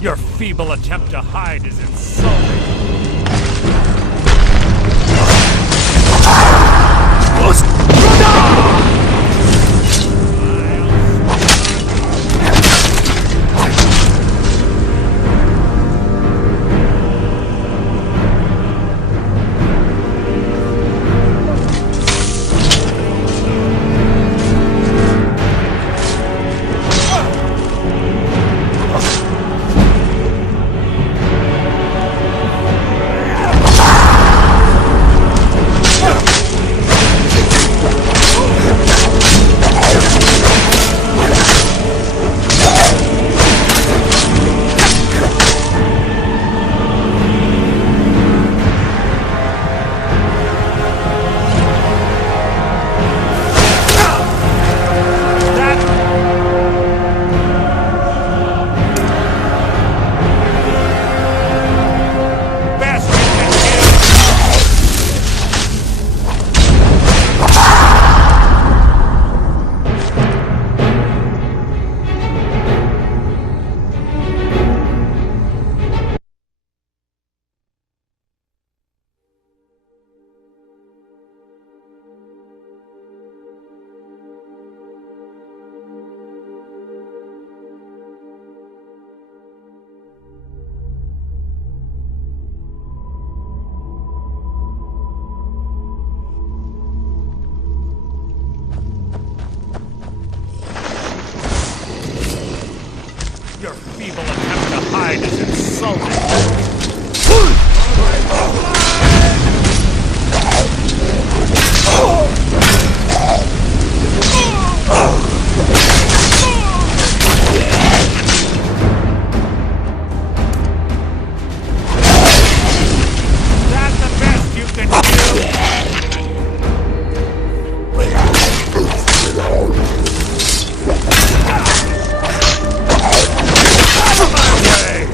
Your feeble attempt to hide is insulting. Your feeble attempt to hide is insulting. That's the best you can do. Out of my way!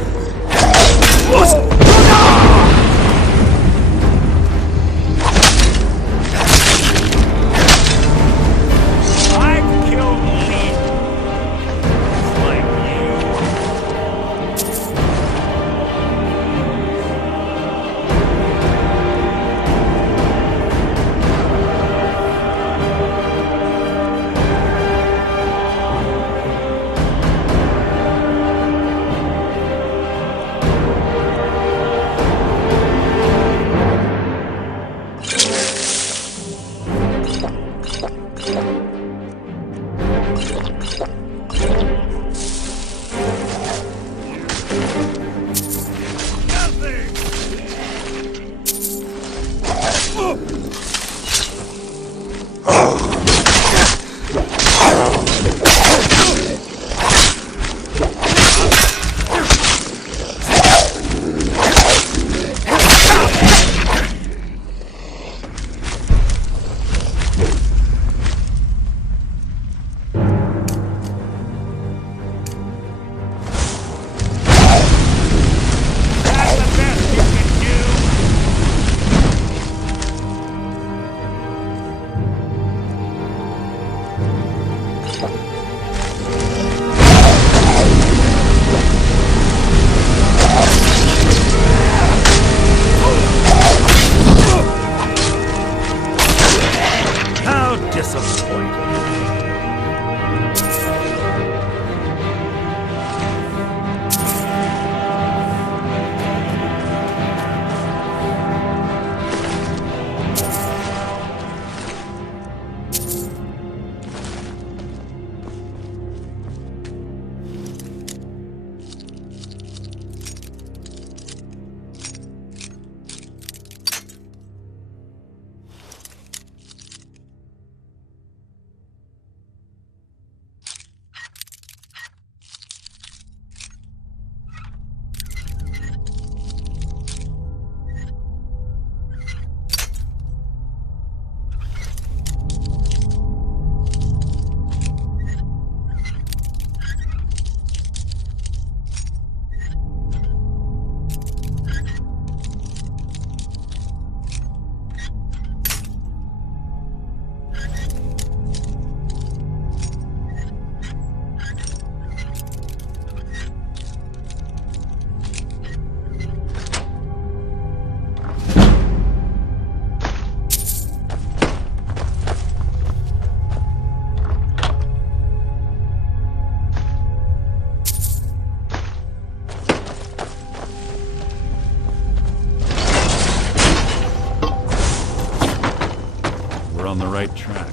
the right track.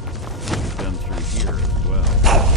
We've been through here as well.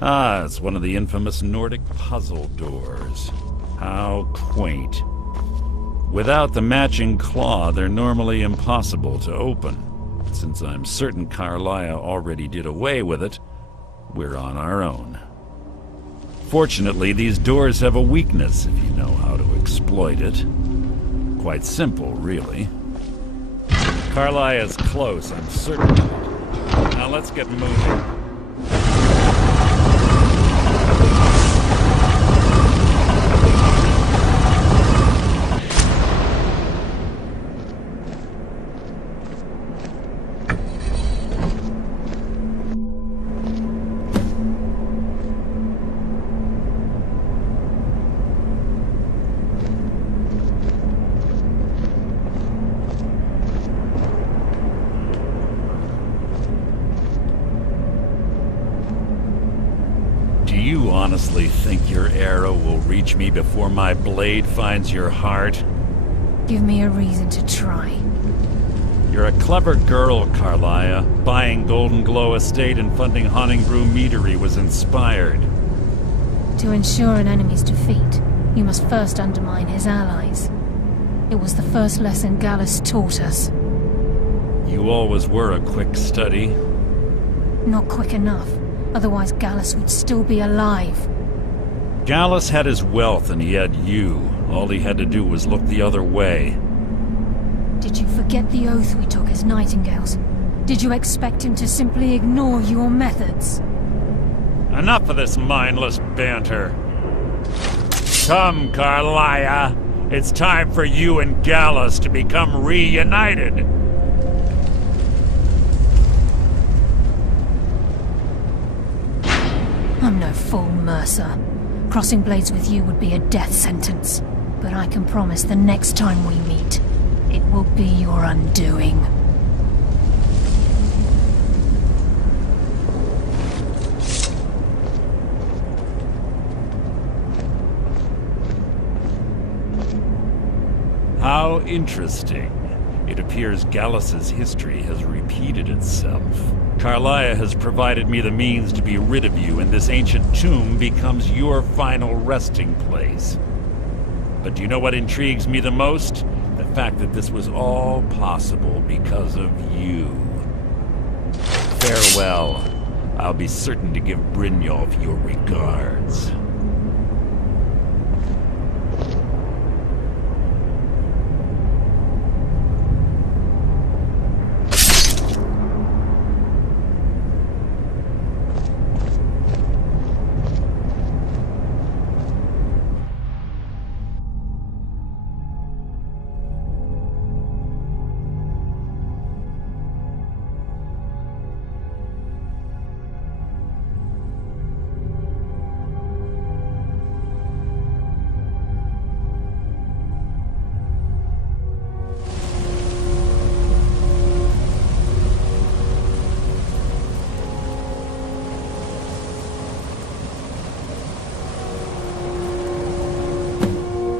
Ah, it's one of the infamous Nordic puzzle doors. How quaint. Without the matching claw, they're normally impossible to open. Since I'm certain Carlia already did away with it, we're on our own. Fortunately, these doors have a weakness if you know how to exploit it. Quite simple, really. Carlia's close, I'm certain of it. Now let's get moving. Do you honestly think your arrow will reach me before my blade finds your heart? Give me a reason to try. You're a clever girl, Carlia. Buying Golden Glow Estate and funding Haunting Brew Meadery was inspired. To ensure an enemy's defeat, you must first undermine his allies. It was the first lesson Gallus taught us. You always were a quick study. Not quick enough. Otherwise Gallus would still be alive. Gallus had his wealth and he had you. All he had to do was look the other way. Did you forget the oath we took as Nightingales? Did you expect him to simply ignore your methods? Enough of this mindless banter. Come, Carlia. It's time for you and Gallus to become reunited. I'm no fool, Mercer. Crossing blades with you would be a death sentence. But I can promise the next time we meet, it will be your undoing. How interesting. It appears Gallus's history has repeated itself. Carlia has provided me the means to be rid of you, and this ancient tomb becomes your final resting place. But do you know what intrigues me the most? The fact that this was all possible because of you. Farewell. I'll be certain to give Brynjolf your regards.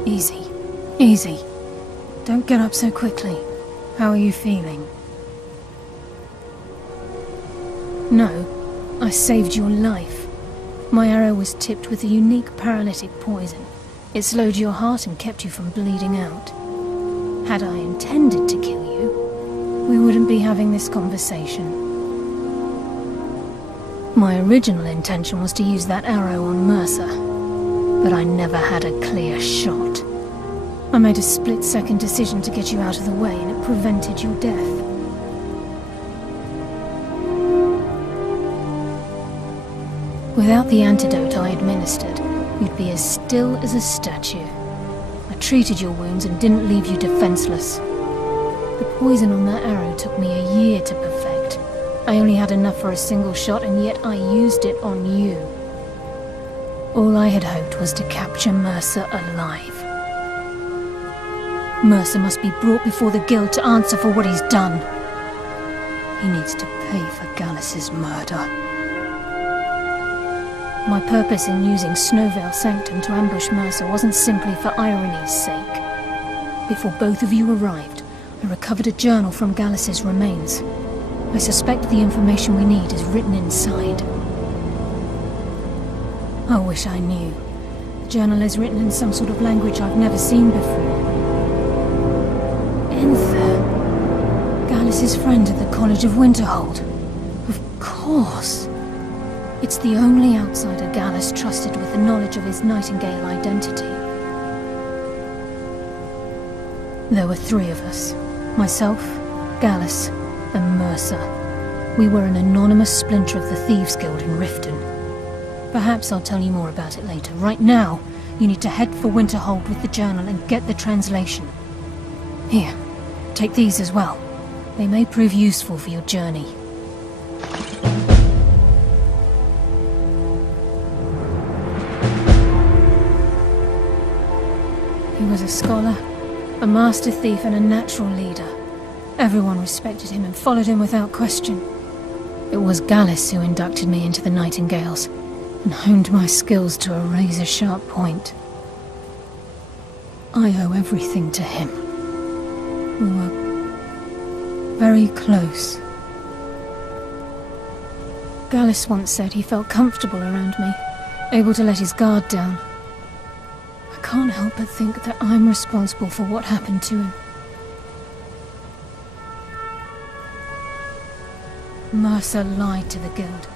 Easy. Easy. Don't get up so quickly. How are you feeling? No, I saved your life. My arrow was tipped with a unique paralytic poison. It slowed your heart and kept you from bleeding out. Had I intended to kill you, we wouldn't be having this conversation. My original intention was to use that arrow on Mercer, but I never had a clear shot. I made a split-second decision to get you out of the way, and it prevented your death. Without the antidote I administered, you'd be as still as a statue. I treated your wounds and didn't leave you defenseless. The poison on that arrow took me a year to perfect. I only had enough for a single shot, and yet I used it on you. All I had hoped was to capture Mercer alive. Mercer must be brought before the Guild to answer for what he's done. He needs to pay for Gallus's murder. My purpose in using Snowveil Sanctum to ambush Mercer wasn't simply for irony's sake. Before both of you arrived, I recovered a journal from Gallus's remains. I suspect the information we need is written inside. I wish I knew. The journal is written in some sort of language I've never seen before. Enther. Gallus' friend at the College of Winterhold. Of course. It's the only outsider Gallus trusted with the knowledge of his Nightingale identity. There were 3 of us. Myself, Gallus, and Mercer. We were an anonymous splinter of the Thieves' Guild in Riften. Perhaps I'll tell you more about it later. Right now, you need to head for Winterhold with the journal and get the translation. Here, take these as well. They may prove useful for your journey. He was a scholar, a master thief, and a natural leader. Everyone respected him and followed him without question. It was Gallus who inducted me into the Nightingales, and honed my skills to a razor-sharp point. I owe everything to him. We were very close. Gallus once said he felt comfortable around me, able to let his guard down. I can't help but think that I'm responsible for what happened to him. Mercer lied to the Guild,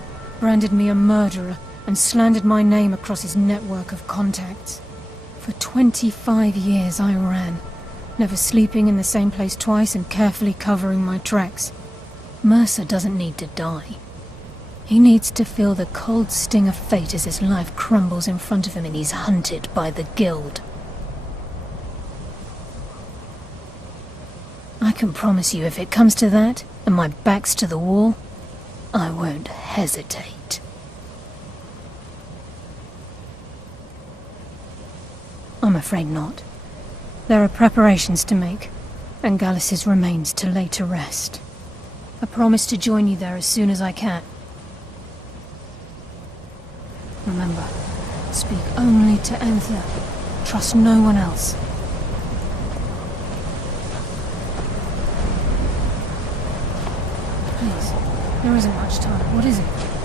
branded me a murderer, and slandered my name across his network of contacts. For 25 years I ran, never sleeping in the same place twice and carefully covering my tracks. Mercer doesn't need to die. He needs to feel the cold sting of fate as his life crumbles in front of him and he's hunted by the Guild. I can promise you, if it comes to that, and my back's to the wall, I won't hesitate. I'm afraid not. There are preparations to make, and Gallus's remains to lay to rest. I promise to join you there as soon as I can. Remember, speak only to Enther. Trust no one else. Please, there isn't much time. What is it?